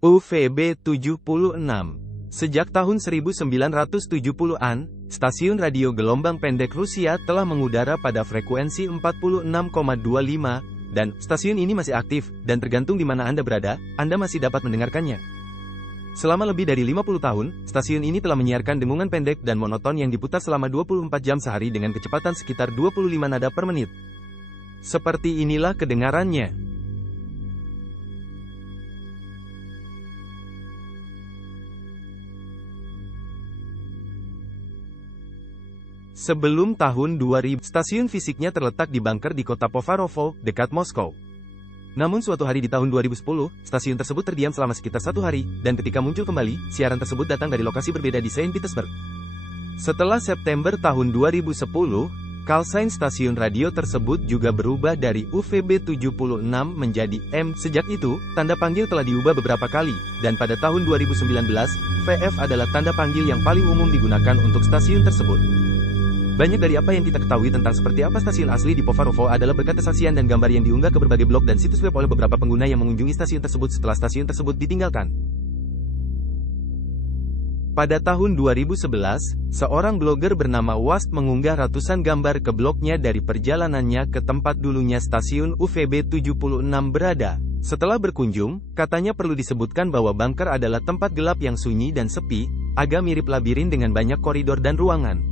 UVB 76. Sejak tahun 1970-an, stasiun radio gelombang pendek Rusia telah mengudara pada frekuensi 46,25, dan stasiun ini masih aktif, dan tergantung di mana Anda berada, Anda masih dapat mendengarkannya. Selama lebih dari 50 tahun, stasiun ini telah menyiarkan dengungan pendek dan monoton yang diputar selama 24 jam sehari dengan kecepatan sekitar 25 nada per menit. Seperti inilah kedengarannya. Sebelum tahun 2000, stasiun fisiknya terletak di bunker di kota Povarovo, dekat Moskow. Namun suatu hari di tahun 2010, stasiun tersebut terdiam selama sekitar 1 hari, dan ketika muncul kembali, siaran tersebut datang dari lokasi berbeda di Saint Petersburg. Setelah September tahun 2010, callsign stasiun radio tersebut juga berubah dari UVB 76 menjadi M. Sejak itu, tanda panggil telah diubah beberapa kali, dan pada tahun 2019, VF adalah tanda panggil yang paling umum digunakan untuk stasiun tersebut. Banyak dari apa yang kita ketahui tentang seperti apa stasiun asli di Povarovo adalah berkat kesaksian dan gambar yang diunggah ke berbagai blog dan situs web oleh beberapa pengguna yang mengunjungi stasiun tersebut setelah stasiun tersebut ditinggalkan. Pada tahun 2011, seorang blogger bernama Wast mengunggah ratusan gambar ke blognya dari perjalanannya ke tempat dulunya stasiun UVB 76 berada. Setelah berkunjung, katanya perlu disebutkan bahwa bunker adalah tempat gelap yang sunyi dan sepi, agak mirip labirin dengan banyak koridor dan ruangan.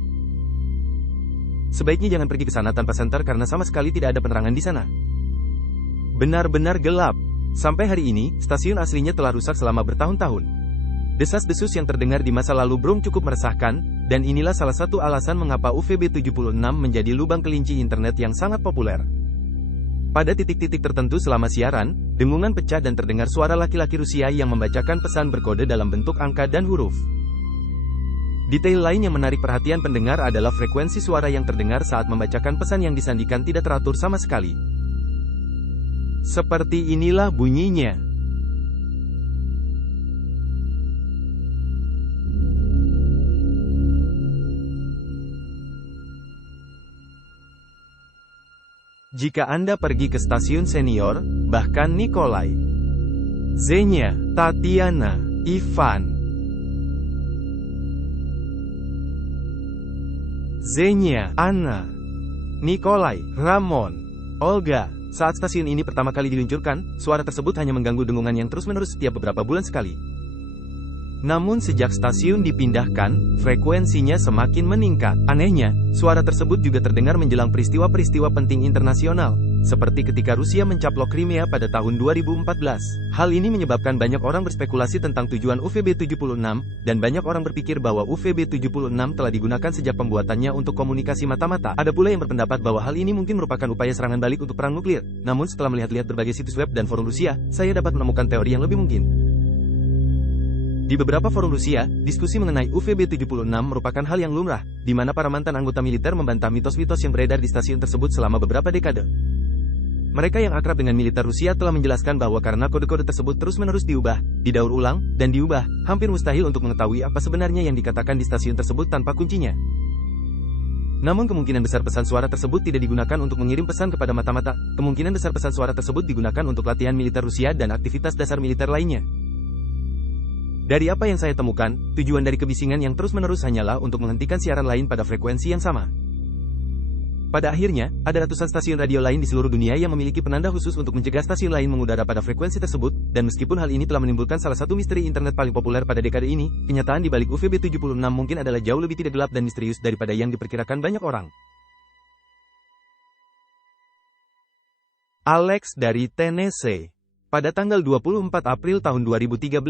Sebaiknya jangan pergi ke sana tanpa senter karena sama sekali tidak ada penerangan di sana. Benar-benar gelap. Sampai hari ini, stasiun aslinya telah rusak selama bertahun-tahun. Desas-desus yang terdengar di masa lalu Brong cukup meresahkan, dan inilah salah satu alasan mengapa UVB 76 menjadi lubang kelinci internet yang sangat populer. Pada titik-titik tertentu selama siaran, dengungan pecah dan terdengar suara laki-laki Rusia yang membacakan pesan berkode dalam bentuk angka dan huruf. Detail lain yang menarik perhatian pendengar adalah frekuensi suara yang terdengar saat membacakan pesan yang disandikan tidak teratur sama sekali. Seperti inilah bunyinya. Jika Anda pergi ke stasiun senior, bahkan Nikolai, Zenya, Tatiana, Ivan, Zenya, Anna, Nikolai, Ramon, Olga. Saat stasiun ini pertama kali diluncurkan, suara tersebut hanya mengganggu dengungan yang terus-menerus setiap beberapa bulan sekali. Namun sejak stasiun dipindahkan, frekuensinya semakin meningkat. Anehnya, suara tersebut juga terdengar menjelang peristiwa-peristiwa penting internasional, seperti ketika Rusia mencaplok Crimea pada tahun 2014. Hal ini menyebabkan banyak orang berspekulasi tentang tujuan UVB 76, dan banyak orang berpikir bahwa UVB 76 telah digunakan sejak pembuatannya untuk komunikasi mata-mata. Ada pula yang berpendapat bahwa hal ini mungkin merupakan upaya serangan balik untuk perang nuklir. Namun setelah melihat-lihat berbagai situs web dan forum Rusia, saya dapat menemukan teori yang lebih mungkin. Di beberapa forum Rusia, diskusi mengenai UVB 76 merupakan hal yang lumrah, di mana para mantan anggota militer membantah mitos-mitos yang beredar di stasiun tersebut selama beberapa dekade. Mereka yang akrab dengan militer Rusia telah menjelaskan bahwa karena kode-kode tersebut terus-menerus diubah, didaur ulang, dan diubah, hampir mustahil untuk mengetahui apa sebenarnya yang dikatakan di stasiun tersebut tanpa kuncinya. Namun kemungkinan besar pesan suara tersebut tidak digunakan untuk mengirim pesan kepada mata-mata, kemungkinan besar pesan suara tersebut digunakan untuk latihan militer Rusia dan aktivitas dasar militer lainnya. Dari apa yang saya temukan, tujuan dari kebisingan yang terus-menerus hanyalah untuk menghentikan siaran lain pada frekuensi yang sama. Pada akhirnya, ada ratusan stasiun radio lain di seluruh dunia yang memiliki penanda khusus untuk mencegah stasiun lain mengudara pada frekuensi tersebut, dan meskipun hal ini telah menimbulkan salah satu misteri internet paling populer pada dekade ini, kenyataan di balik UVB 76 mungkin adalah jauh lebih tidak gelap dan misterius daripada yang diperkirakan banyak orang. Alex dari Tennessee. Pada tanggal 24 April tahun 2013,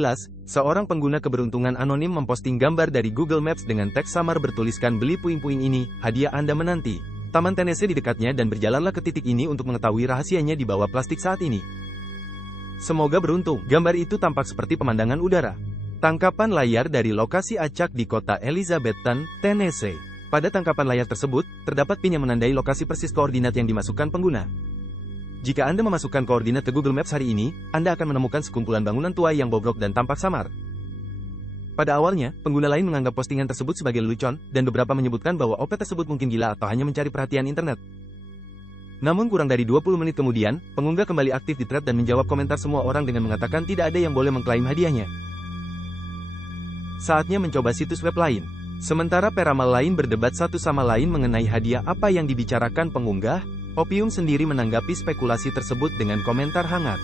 seorang pengguna keberuntungan anonim memposting gambar dari Google Maps dengan teks samar bertuliskan "Beli puing-puing ini, hadiah Anda menanti." Taman Tennessee di dekatnya dan berjalanlah ke titik ini untuk mengetahui rahasianya di bawah plastik saat ini. Semoga beruntung. Gambar itu tampak seperti pemandangan udara. Tangkapan layar dari lokasi acak di kota Elizabethton, Tennessee. Pada tangkapan layar tersebut, terdapat pin yang menandai lokasi persis koordinat yang dimasukkan pengguna. Jika Anda memasukkan koordinat ke Google Maps hari ini, Anda akan menemukan sekumpulan bangunan tua yang bobrok dan tampak samar. Pada awalnya, pengguna lain menganggap postingan tersebut sebagai lelucon, dan beberapa menyebutkan bahwa OP tersebut mungkin gila atau hanya mencari perhatian internet. Namun kurang dari 20 menit kemudian, pengunggah kembali aktif di thread dan menjawab komentar semua orang dengan mengatakan tidak ada yang boleh mengklaim hadiahnya. Saatnya mencoba situs web lain. Sementara peramal lain berdebat satu sama lain mengenai hadiah apa yang dibicarakan pengunggah, Opium sendiri menanggapi spekulasi tersebut dengan komentar hangat.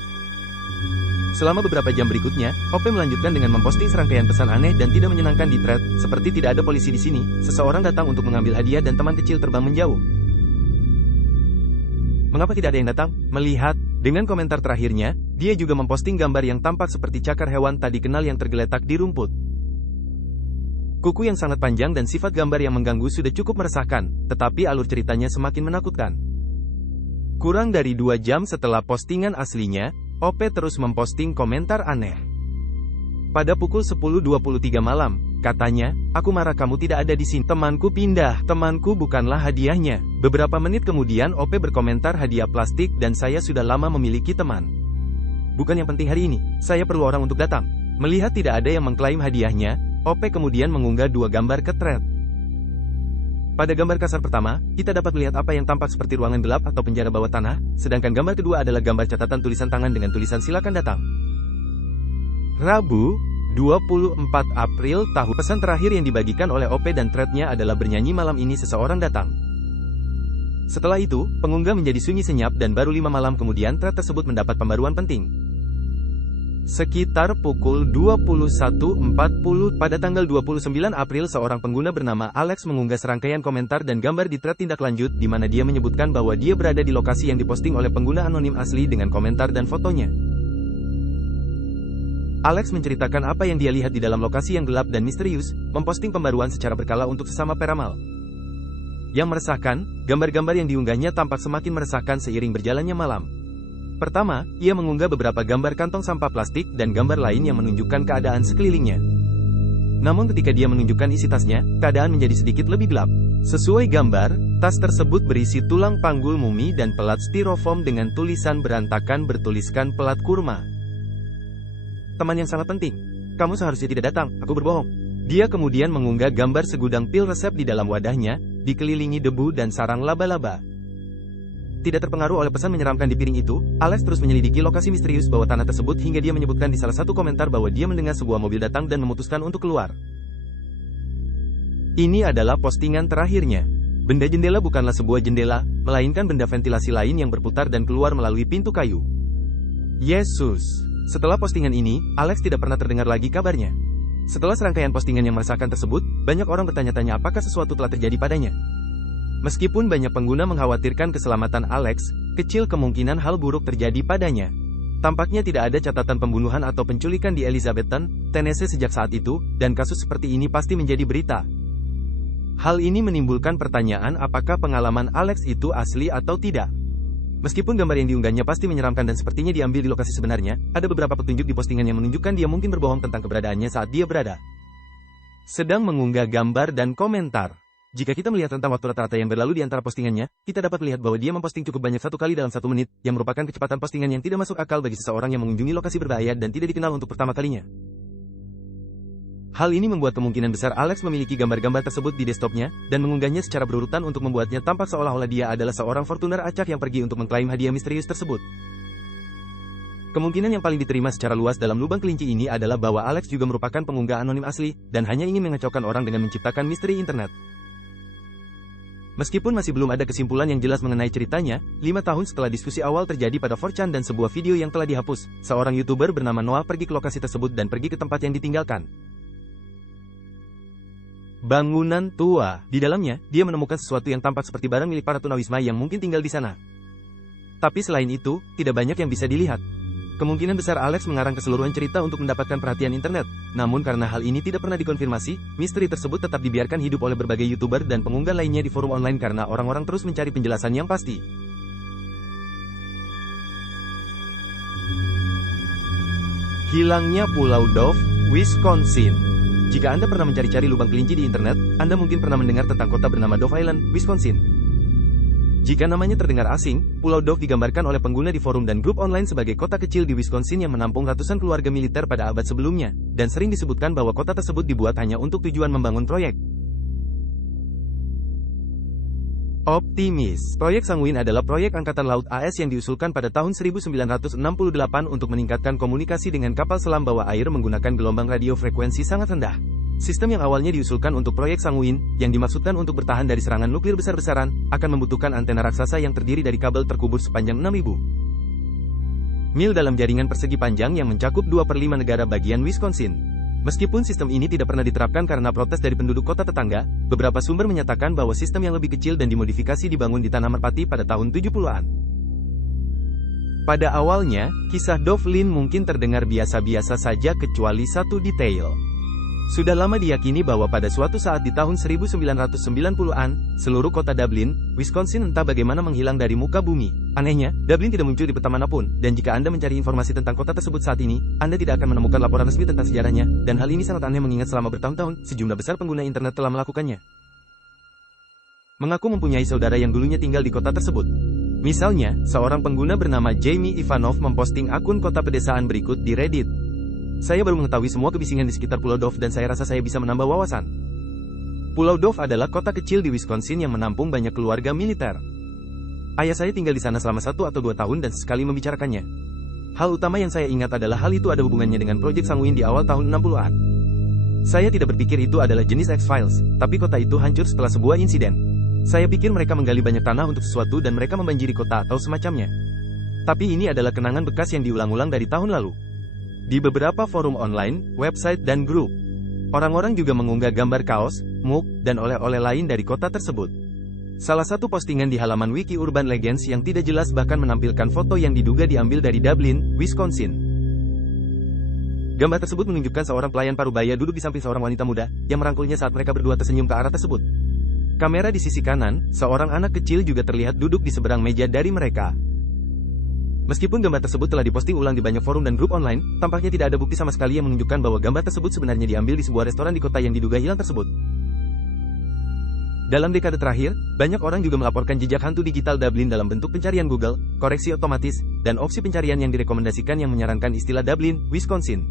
Selama beberapa jam berikutnya, OP melanjutkan dengan memposting serangkaian pesan aneh dan tidak menyenangkan di thread, seperti tidak ada polisi di sini, seseorang datang untuk mengambil hadiah dan teman kecil terbang menjauh. Mengapa tidak ada yang datang? Melihat, dengan komentar terakhirnya, dia juga memposting gambar yang tampak seperti cakar hewan tak dikenal yang tergeletak di rumput. Kuku yang sangat panjang dan sifat gambar yang mengganggu sudah cukup meresahkan, tetapi alur ceritanya semakin menakutkan. Kurang dari 2 jam setelah postingan aslinya, OP terus memposting komentar aneh. Pada pukul 10.23 malam, katanya, "Aku marah kamu tidak ada di sini. Temanku pindah. Temanku bukanlah hadiahnya." Beberapa menit kemudian OP berkomentar hadiah plastik dan saya sudah lama memiliki teman. Bukan yang penting hari ini, saya perlu orang untuk datang. Melihat tidak ada yang mengklaim hadiahnya, OP kemudian mengunggah 2 gambar ke thread. Pada gambar kasar pertama, kita dapat melihat apa yang tampak seperti ruangan gelap atau penjara bawah tanah, sedangkan gambar kedua adalah gambar catatan tulisan tangan dengan tulisan "Silakan datang." Rabu, 24 April tahun. Pesan terakhir yang dibagikan oleh OP dan threadnya adalah "Bernyanyi malam ini seseorang datang." Setelah itu, pengunggah menjadi sunyi senyap dan baru 5 malam kemudian thread tersebut mendapat pembaruan penting. Sekitar pukul 21.40 pada tanggal 29 April seorang pengguna bernama Alex mengunggah serangkaian komentar dan gambar di thread tindak lanjut di mana dia menyebutkan bahwa dia berada di lokasi yang diposting oleh pengguna anonim asli dengan komentar dan fotonya. Alex menceritakan apa yang dia lihat di dalam lokasi yang gelap dan misterius, memposting pembaruan secara berkala untuk sesama peramal. Yang meresahkan, gambar-gambar yang diunggahnya tampak semakin meresahkan seiring berjalannya malam. Pertama, ia mengunggah beberapa gambar kantong sampah plastik dan gambar lain yang menunjukkan keadaan sekelilingnya. Namun ketika dia menunjukkan isi tasnya, keadaan menjadi sedikit lebih gelap. Sesuai gambar, tas tersebut berisi tulang panggul mumi dan pelat styrofoam dengan tulisan berantakan bertuliskan pelat kurma. Teman yang sangat penting. Kamu seharusnya tidak datang, aku berbohong. Dia kemudian mengunggah gambar segudang pil resep di dalam wadahnya, dikelilingi debu dan sarang laba-laba. Tidak terpengaruh oleh pesan menyeramkan di piring itu, Alex terus menyelidiki lokasi misterius bawah tanah tersebut hingga dia menyebutkan di salah satu komentar bahwa dia mendengar sebuah mobil datang dan memutuskan untuk keluar. Ini adalah postingan terakhirnya. Benda jendela bukanlah sebuah jendela, melainkan benda ventilasi lain yang berputar dan keluar melalui pintu kayu. Yesus! Setelah postingan ini, Alex tidak pernah terdengar lagi kabarnya. Setelah serangkaian postingan yang meresahkan tersebut, banyak orang bertanya-tanya apakah sesuatu telah terjadi padanya. Meskipun banyak pengguna mengkhawatirkan keselamatan Alex, kecil kemungkinan hal buruk terjadi padanya. Tampaknya tidak ada catatan pembunuhan atau penculikan di Elizabethton, Tennessee sejak saat itu, dan kasus seperti ini pasti menjadi berita. Hal ini menimbulkan pertanyaan apakah pengalaman Alex itu asli atau tidak. Meskipun gambar yang diunggahnya pasti menyeramkan dan sepertinya diambil di lokasi sebenarnya, ada beberapa petunjuk di postingan yang menunjukkan dia mungkin berbohong tentang keberadaannya saat dia berada sedang mengunggah gambar dan komentar. Jika kita melihat tentang waktu rata-rata yang berlalu di antara postingannya, kita dapat melihat bahwa dia memposting cukup banyak 1 kali dalam 1 menit, yang merupakan kecepatan postingan yang tidak masuk akal bagi seseorang yang mengunjungi lokasi berbahaya dan tidak dikenal untuk pertama kalinya. Hal ini membuat kemungkinan besar Alex memiliki gambar-gambar tersebut di desktopnya, dan mengunggahnya secara berurutan untuk membuatnya tampak seolah-olah dia adalah seorang Fortuner acak yang pergi untuk mengklaim hadiah misterius tersebut. Kemungkinan yang paling diterima secara luas dalam lubang kelinci ini adalah bahwa Alex juga merupakan pengunggah anonim asli, dan hanya ingin mengacaukan orang dengan menciptakan misteri internet. Meskipun masih belum ada kesimpulan yang jelas mengenai ceritanya, 5 tahun setelah diskusi awal terjadi pada 4chan dan sebuah video yang telah dihapus, seorang YouTuber bernama Noah pergi ke lokasi tersebut dan pergi ke tempat yang ditinggalkan. Bangunan tua. Di dalamnya, dia menemukan sesuatu yang tampak seperti barang milik para tunawisma yang mungkin tinggal di sana. Tapi selain itu, tidak banyak yang bisa dilihat. Kemungkinan besar Alex mengarang keseluruhan cerita untuk mendapatkan perhatian internet. Namun karena hal ini tidak pernah dikonfirmasi, misteri tersebut tetap dibiarkan hidup oleh berbagai YouTuber dan pengunggah lainnya di forum online karena orang-orang terus mencari penjelasan yang pasti. Hilangnya Pulau Dove, Wisconsin. Jika Anda pernah mencari-cari lubang kelinci di internet, Anda mungkin pernah mendengar tentang kota bernama Dove Island, Wisconsin. Jika namanya terdengar asing, Pulau Dove digambarkan oleh pengguna di forum dan grup online sebagai kota kecil di Wisconsin yang menampung ratusan keluarga militer pada abad sebelumnya, dan sering disebutkan bahwa kota tersebut dibuat hanya untuk tujuan membangun proyek. Optimis. Proyek Sanguin adalah proyek Angkatan Laut AS yang diusulkan pada tahun 1968 untuk meningkatkan komunikasi dengan kapal selam bawah air menggunakan gelombang radio frekuensi sangat rendah. Sistem yang awalnya diusulkan untuk proyek Sanguin, yang dimaksudkan untuk bertahan dari serangan nuklir besar-besaran, akan membutuhkan antena raksasa yang terdiri dari kabel terkubur sepanjang 6.000 mil dalam jaringan persegi panjang yang mencakup 2/5 negara bagian Wisconsin. Meskipun sistem ini tidak pernah diterapkan karena protes dari penduduk kota tetangga, beberapa sumber menyatakan bahwa sistem yang lebih kecil dan dimodifikasi dibangun di tanah merpati pada tahun 70-an. Pada awalnya, kisah Dovlin mungkin terdengar biasa-biasa saja kecuali satu detail. Sudah lama diyakini bahwa pada suatu saat di tahun 1990-an, seluruh kota Dublin, Wisconsin entah bagaimana menghilang dari muka bumi. Anehnya, Dublin tidak muncul di peta manapun, dan jika Anda mencari informasi tentang kota tersebut saat ini, Anda tidak akan menemukan laporan resmi tentang sejarahnya, dan hal ini sangat aneh mengingat selama bertahun-tahun, sejumlah besar pengguna internet telah melakukannya. Mengaku mempunyai saudara yang dulunya tinggal di kota tersebut. Misalnya, seorang pengguna bernama Jamie Ivanov memposting akun kota pedesaan berikut di Reddit. Saya baru mengetahui semua kebisingan di sekitar Pulau Dove dan saya rasa saya bisa menambah wawasan. Pulau Dove adalah kota kecil di Wisconsin yang menampung banyak keluarga militer. Ayah saya tinggal di sana selama 1 atau 2 tahun dan sesekali membicarakannya. Hal utama yang saya ingat adalah hal itu ada hubungannya dengan proyek Sanguin di awal tahun 60-an. Saya tidak berpikir itu adalah jenis X-Files, tapi kota itu hancur setelah sebuah insiden. Saya pikir mereka menggali banyak tanah untuk sesuatu dan mereka membanjiri kota atau semacamnya. Tapi ini adalah kenangan bekas yang diulang-ulang dari tahun lalu. Di beberapa forum online, website dan grup, orang-orang juga mengunggah gambar kaos, mug, dan oleh-oleh lain dari kota tersebut. Salah satu postingan di halaman Wiki Urban Legends yang tidak jelas bahkan menampilkan foto yang diduga diambil dari Dublin, Wisconsin. Gambar tersebut menunjukkan seorang pelayan parubaya duduk di samping seorang wanita muda, yang merangkulnya saat mereka berdua tersenyum ke arah tersebut. Kamera di sisi kanan, seorang anak kecil juga terlihat duduk di seberang meja dari mereka. Meskipun gambar tersebut telah diposting ulang di banyak forum dan grup online, tampaknya tidak ada bukti sama sekali yang menunjukkan bahwa gambar tersebut sebenarnya diambil di sebuah restoran di kota yang diduga hilang tersebut. Dalam dekade terakhir, banyak orang juga melaporkan jejak hantu digital Dublin dalam bentuk pencarian Google, koreksi otomatis, dan opsi pencarian yang direkomendasikan yang menyarankan istilah Dublin, Wisconsin.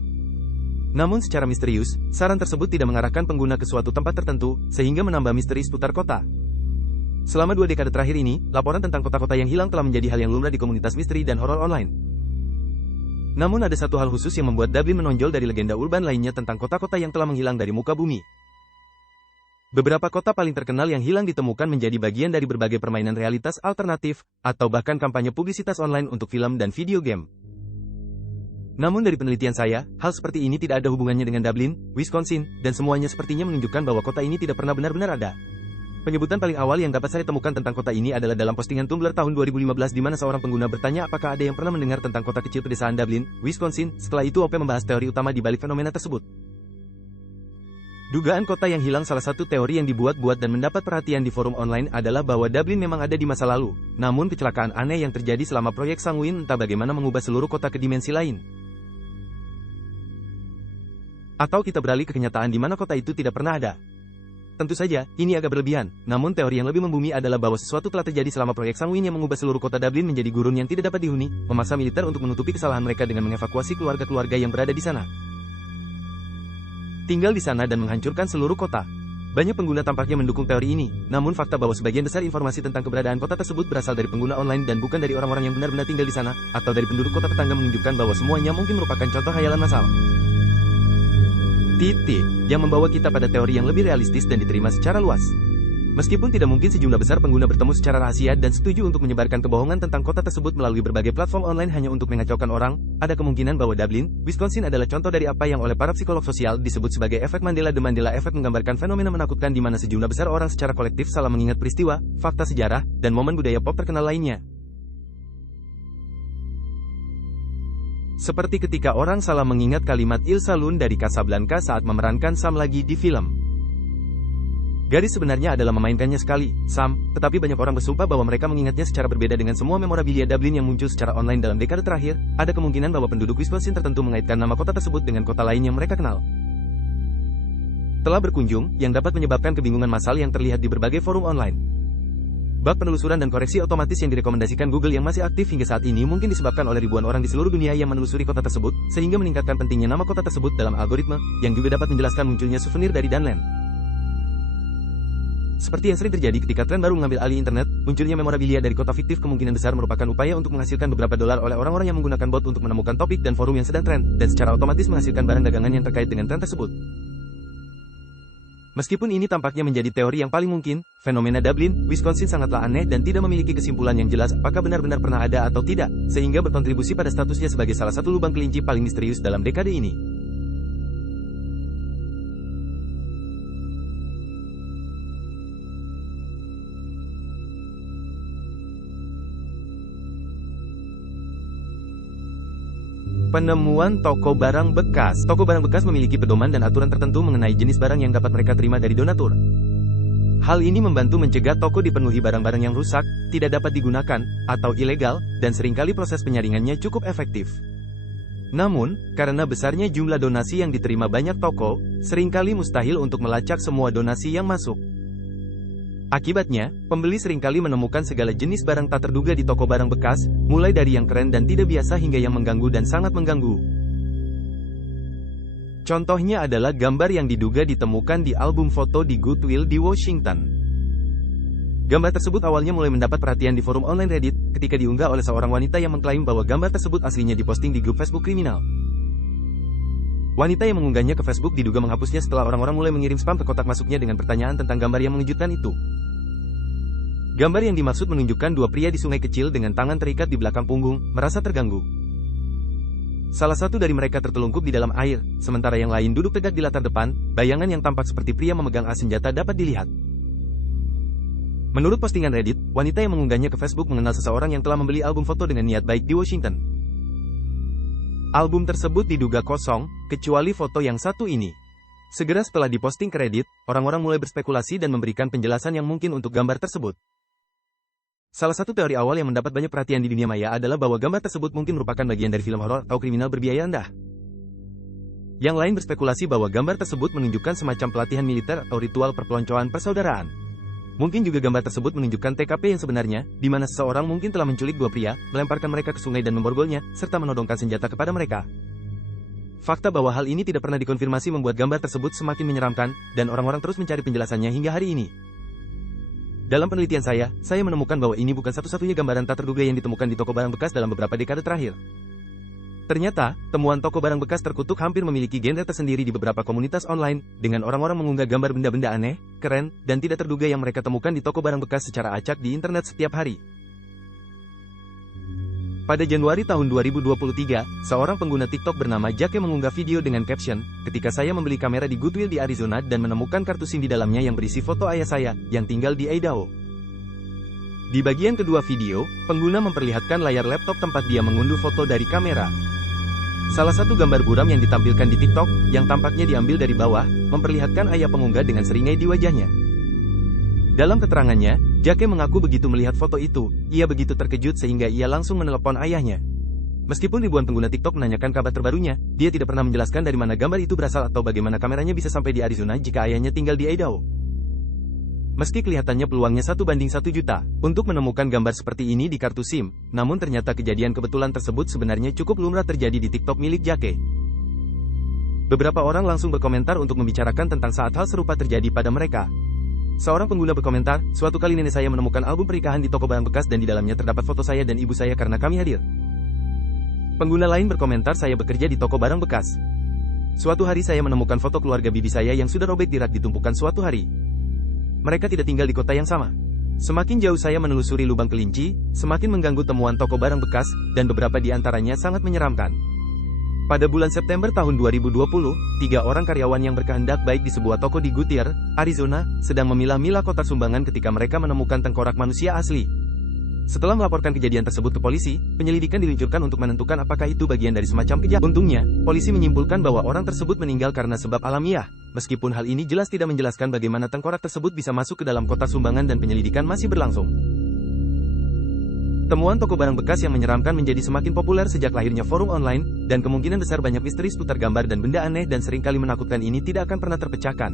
Namun secara misterius, saran tersebut tidak mengarahkan pengguna ke suatu tempat tertentu, sehingga menambah misteri seputar kota. Selama 2 dekade terakhir ini, laporan tentang kota-kota yang hilang telah menjadi hal yang lumrah di komunitas misteri dan horor online. Namun ada satu hal khusus yang membuat Dublin menonjol dari legenda urban lainnya tentang kota-kota yang telah menghilang dari muka bumi. Beberapa kota paling terkenal yang hilang ditemukan menjadi bagian dari berbagai permainan realitas alternatif, atau bahkan kampanye publisitas online untuk film dan video game. Namun dari penelitian saya, hal seperti ini tidak ada hubungannya dengan Dublin, Wisconsin, dan semuanya sepertinya menunjukkan bahwa kota ini tidak pernah benar-benar ada. Penyebutan paling awal yang dapat saya temukan tentang kota ini adalah dalam postingan Tumblr tahun 2015 di mana seorang pengguna bertanya apakah ada yang pernah mendengar tentang kota kecil pedesaan Dublin, Wisconsin. Setelah itu OP membahas teori utama di balik fenomena tersebut. Dugaan kota yang hilang. Salah satu teori yang dibuat-buat dan mendapat perhatian di forum online adalah bahwa Dublin memang ada di masa lalu, namun kecelakaan aneh yang terjadi selama proyek Sanguin entah bagaimana mengubah seluruh kota ke dimensi lain. Atau kita beralih ke kenyataan di mana kota itu tidak pernah ada. Tentu saja, ini agak berlebihan, namun teori yang lebih membumi adalah bahwa sesuatu telah terjadi selama proyek Sanguin yang mengubah seluruh kota Dublin menjadi gurun yang tidak dapat dihuni, memaksa militer untuk menutupi kesalahan mereka dengan mengevakuasi keluarga-keluarga yang berada di sana. Tinggal di sana dan menghancurkan seluruh kota. Banyak pengguna tampaknya mendukung teori ini, namun fakta bahwa sebagian besar informasi tentang keberadaan kota tersebut berasal dari pengguna online dan bukan dari orang-orang yang benar-benar tinggal di sana, atau dari penduduk kota tetangga menunjukkan bahwa semuanya mungkin merupakan contoh khayalan massal. Yang membawa kita pada teori yang lebih realistis dan diterima secara luas. Meskipun tidak mungkin sejumlah besar pengguna bertemu secara rahasia dan setuju untuk menyebarkan kebohongan tentang kota tersebut melalui berbagai platform online hanya untuk mengacaukan orang, ada kemungkinan bahwa Dublin, Wisconsin adalah contoh dari apa yang oleh para psikolog sosial disebut sebagai efek Mandela. The Mandela Effect menggambarkan fenomena menakutkan di mana sejumlah besar orang secara kolektif salah mengingat peristiwa, fakta sejarah, dan momen budaya pop terkenal lainnya. Seperti ketika orang salah mengingat kalimat Il Saloon dari Casablanca saat memerankan Sam lagi di film. Garis sebenarnya adalah memainkannya sekali, Sam, tetapi banyak orang bersumpah bahwa mereka mengingatnya secara berbeda dengan semua memorabilia Dublin yang muncul secara online dalam dekade terakhir. Ada kemungkinan bahwa penduduk Wisconsin tertentu mengaitkan nama kota tersebut dengan kota lain yang mereka kenal. Telah berkunjung, yang dapat menyebabkan kebingungan massal yang terlihat di berbagai forum online. Bug penelusuran dan koreksi otomatis yang direkomendasikan Google yang masih aktif hingga saat ini mungkin disebabkan oleh ribuan orang di seluruh dunia yang menelusuri kota tersebut, sehingga meningkatkan pentingnya nama kota tersebut dalam algoritma, yang juga dapat menjelaskan munculnya souvenir dari Dunland. Seperti yang sering terjadi ketika tren baru mengambil alih internet, munculnya memorabilia dari kota fiktif kemungkinan besar merupakan upaya untuk menghasilkan beberapa dolar oleh orang-orang yang menggunakan bot untuk menemukan topik dan forum yang sedang tren, dan secara otomatis menghasilkan barang dagangan yang terkait dengan tren tersebut. Meskipun ini tampaknya menjadi teori yang paling mungkin, fenomena Dublin, Wisconsin sangatlah aneh dan tidak memiliki kesimpulan yang jelas apakah benar-benar pernah ada atau tidak, sehingga berkontribusi pada statusnya sebagai salah satu lubang kelinci paling misterius dalam dekade ini. Penemuan toko barang bekas. Toko barang bekas memiliki pedoman dan aturan tertentu mengenai jenis barang yang dapat mereka terima dari donatur. Hal ini membantu mencegah toko dipenuhi barang-barang yang rusak, tidak dapat digunakan, atau ilegal, dan seringkali proses penyaringannya cukup efektif. Namun, karena besarnya jumlah donasi yang diterima banyak toko, seringkali mustahil untuk melacak semua donasi yang masuk. Akibatnya, pembeli seringkali menemukan segala jenis barang tak terduga di toko barang bekas, mulai dari yang keren dan tidak biasa hingga yang mengganggu dan sangat mengganggu. Contohnya adalah gambar yang diduga ditemukan di album foto di Goodwill di Washington. Gambar tersebut awalnya mulai mendapat perhatian di forum online Reddit, ketika diunggah oleh seorang wanita yang mengklaim bahwa gambar tersebut aslinya diposting di grup Facebook kriminal. Wanita yang mengunggahnya ke Facebook diduga menghapusnya setelah orang-orang mulai mengirim spam ke kotak masuknya dengan pertanyaan tentang gambar yang mengejutkan itu. Gambar yang dimaksud menunjukkan dua pria di sungai kecil dengan tangan terikat di belakang punggung, merasa terganggu. Salah satu dari mereka tertelungkup di dalam air, sementara yang lain duduk tegak di latar depan, bayangan yang tampak seperti pria memegang as senjata dapat dilihat. Menurut postingan Reddit, wanita yang mengunggahnya ke Facebook mengenal seseorang yang telah membeli album foto dengan niat baik di Washington. Album tersebut diduga kosong, kecuali foto yang satu ini. Segera setelah diposting ke Reddit, orang-orang mulai berspekulasi dan memberikan penjelasan yang mungkin untuk gambar tersebut. Salah satu teori awal yang mendapat banyak perhatian di dunia maya adalah bahwa gambar tersebut mungkin merupakan bagian dari film horor atau kriminal berbiaya rendah. Yang lain berspekulasi bahwa gambar tersebut menunjukkan semacam pelatihan militer atau ritual perpeloncoan persaudaraan. Mungkin juga gambar tersebut menunjukkan TKP yang sebenarnya, di mana seseorang mungkin telah menculik dua pria, melemparkan mereka ke sungai dan memborgolnya, serta menodongkan senjata kepada mereka. Fakta bahwa hal ini tidak pernah dikonfirmasi membuat gambar tersebut semakin menyeramkan, dan orang-orang terus mencari penjelasannya hingga hari ini. Dalam penelitian saya menemukan bahwa ini bukan satu-satunya gambaran tak terduga yang ditemukan di toko barang bekas dalam beberapa dekade terakhir. Ternyata, temuan toko barang bekas terkutuk hampir memiliki genre tersendiri di beberapa komunitas online, dengan orang-orang mengunggah gambar benda-benda aneh, keren, dan tidak terduga yang mereka temukan di toko barang bekas secara acak di internet setiap hari. Pada Januari tahun 2023, seorang pengguna TikTok bernama Jake mengunggah video dengan caption, "Ketika saya membeli kamera di Goodwill di Arizona dan menemukan kartu SIM di dalamnya yang berisi foto ayah saya, yang tinggal di Idaho." Di bagian kedua video, pengguna memperlihatkan layar laptop tempat dia mengunduh foto dari kamera. Salah satu gambar buram yang ditampilkan di TikTok, yang tampaknya diambil dari bawah, memperlihatkan ayah pengunggah dengan seringai di wajahnya. Dalam keterangannya, Jake mengaku begitu melihat foto itu, ia begitu terkejut sehingga ia langsung menelepon ayahnya. Meskipun ribuan pengguna TikTok menanyakan kabar terbarunya, dia tidak pernah menjelaskan dari mana gambar itu berasal atau bagaimana kameranya bisa sampai di Arizona jika ayahnya tinggal di Idaho. Meski kelihatannya peluangnya 1:1 juta untuk menemukan gambar seperti ini di kartu SIM, namun ternyata kejadian kebetulan tersebut sebenarnya cukup lumrah terjadi di TikTok milik Jake. Beberapa orang langsung berkomentar untuk membicarakan tentang saat hal serupa terjadi pada mereka. Seorang pengguna berkomentar, "Suatu kali nenek saya menemukan album pernikahan di toko barang bekas dan di dalamnya terdapat foto saya dan ibu saya karena kami hadir." Pengguna lain berkomentar, "Saya bekerja di toko barang bekas. Suatu hari saya menemukan foto keluarga bibi saya yang sudah robek di rak di tumpukan suatu hari. Mereka tidak tinggal di kota yang sama. Semakin jauh saya menelusuri lubang kelinci, semakin mengganggu temuan toko barang bekas, dan beberapa di antaranya sangat menyeramkan." Pada bulan September tahun 2020, 3 orang karyawan yang berkehendak baik di sebuah toko di Goodyear, Arizona, sedang memilah-milah kotak sumbangan ketika mereka menemukan tengkorak manusia asli. Setelah melaporkan kejadian tersebut ke polisi, penyelidikan diluncurkan untuk menentukan apakah itu bagian dari semacam kejahatan. Untungnya, polisi menyimpulkan bahwa orang tersebut meninggal karena sebab alamiah, meskipun hal ini jelas tidak menjelaskan bagaimana tengkorak tersebut bisa masuk ke dalam kotak sumbangan dan penyelidikan masih berlangsung. Temuan toko barang bekas yang menyeramkan menjadi semakin populer sejak lahirnya forum online, dan kemungkinan besar banyak misteri seputar gambar dan benda aneh dan seringkali menakutkan ini tidak akan pernah terpecahkan.